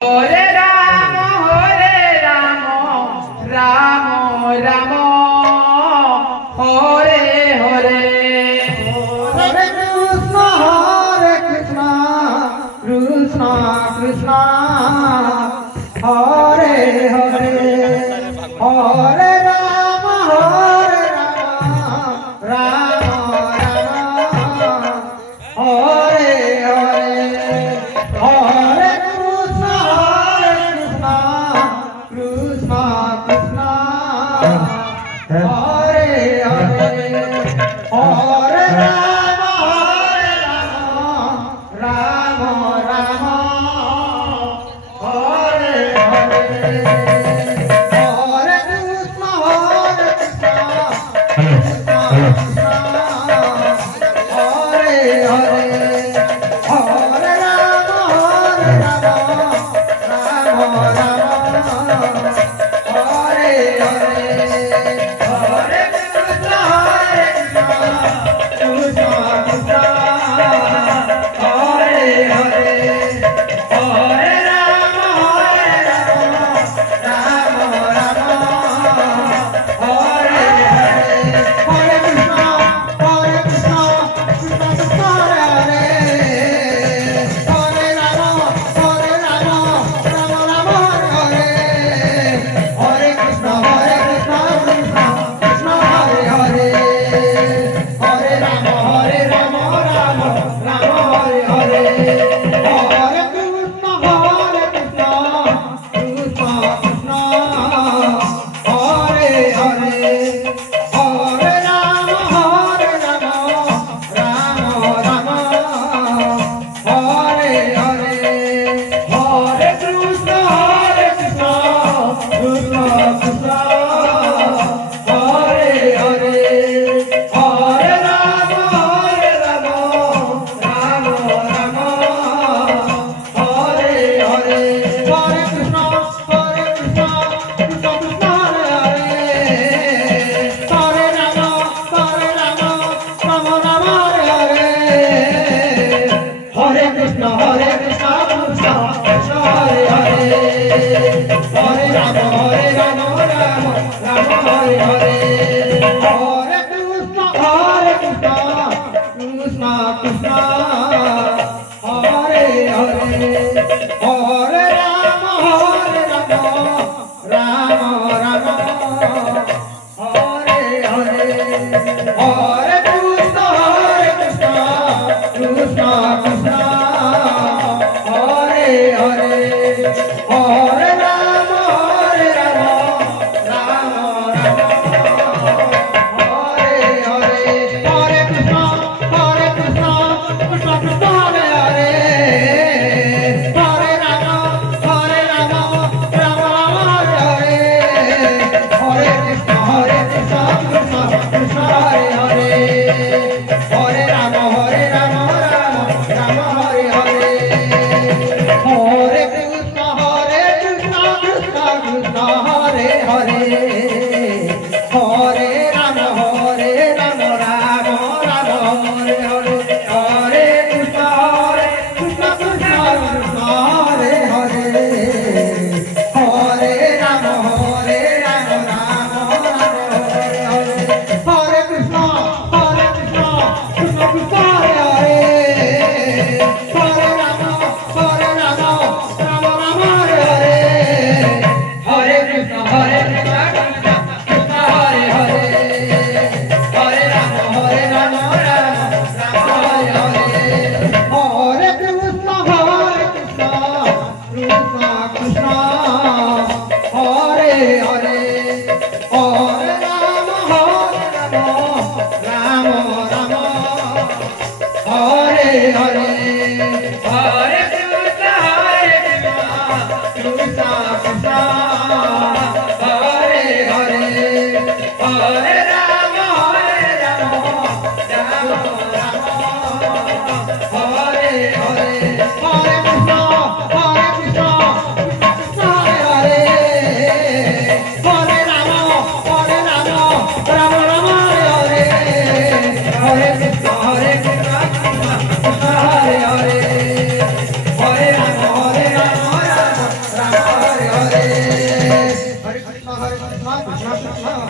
Hare Rama, Rama Rama, Hare Hare. Hare Krishna, Krishna Krishna, Hare Hare, Hare Rama, Rama Rama, Hare Hare, Hare Krishna, Krishna Krishna, Hare Hare, Hare Rama, Rama Rama, Hare Hare, Hare Krishna, Krishna Krishna, Hare Hare, Hare Rama, Rama Rama, Hare Hare, Hare Krishna, Krishna Krishna, Hare Hare, Hare Rama, Rama Rama, Hare Hare, Hare Krishna, Krishna Krishna, Hare Hare, Hare Rama, Rama Rama, Hare Hare, Hare Krishna, Krishna Krishna, Hare Hare, Hare Rama, Rama Rama, Hare Hare, Hare Krishna, Krishna Krishna, Hare Hare, Hare Rama, Rama Rama, Hare Hare, Hare Krishna, Krishna Krishna, Hare Hare, Hare Rama, Rama Rama, Hare Hare, Hare Krishna, Krishna Krishna, Hare Hare, Hare Rama, Rama Rama, Hare Hare, Hare Krishna, Krishna Krishna, Hare Hare, Hare Rama, Rama Hare Hare, Hare Krishna, Krishna Krishna, Hare Hare, Hare Rama, Rama Rama, Hare Hare, Hare Krishna, Krishna Krishna, Hare Hare, Hare Rama, Rama Rama, Hare Hare, Hare Krishna, Krishna Krishna, Hare Hare, Hare Rama, Rama Rama, Hare Hare, Hare Krishna, Krishna Krishna, Hare Hare, Hare Rama, Rama Rama, Hare Hare, Hare Krishna, Krishna Krishna, Hare Hare, Hare Rama, Rama Rama, Hare Hare, Hare Krishna, Krishna Krishna, Hare Hare, Hare Rama, Rama Hare Hare, Hare Krishna, Krishna Krishna, Hare Hare, Hare Rama, Rama Hare Hare, Hare Krishna, Krishna Krishna, Hare Hare, Hare Rama, Rama Hare Hare, Hare Krishna, Krishna Krishna, Hare Hare, Hare Rama, Rama Rama, Hare Hare, Hare Krishna, Krishna Krishna, Hare Hare, Hare Rama, Rama Rama, Hare Hare, Hare Krishna, Krishna Krishna, Hare Hare, Krishna Krishna Krishna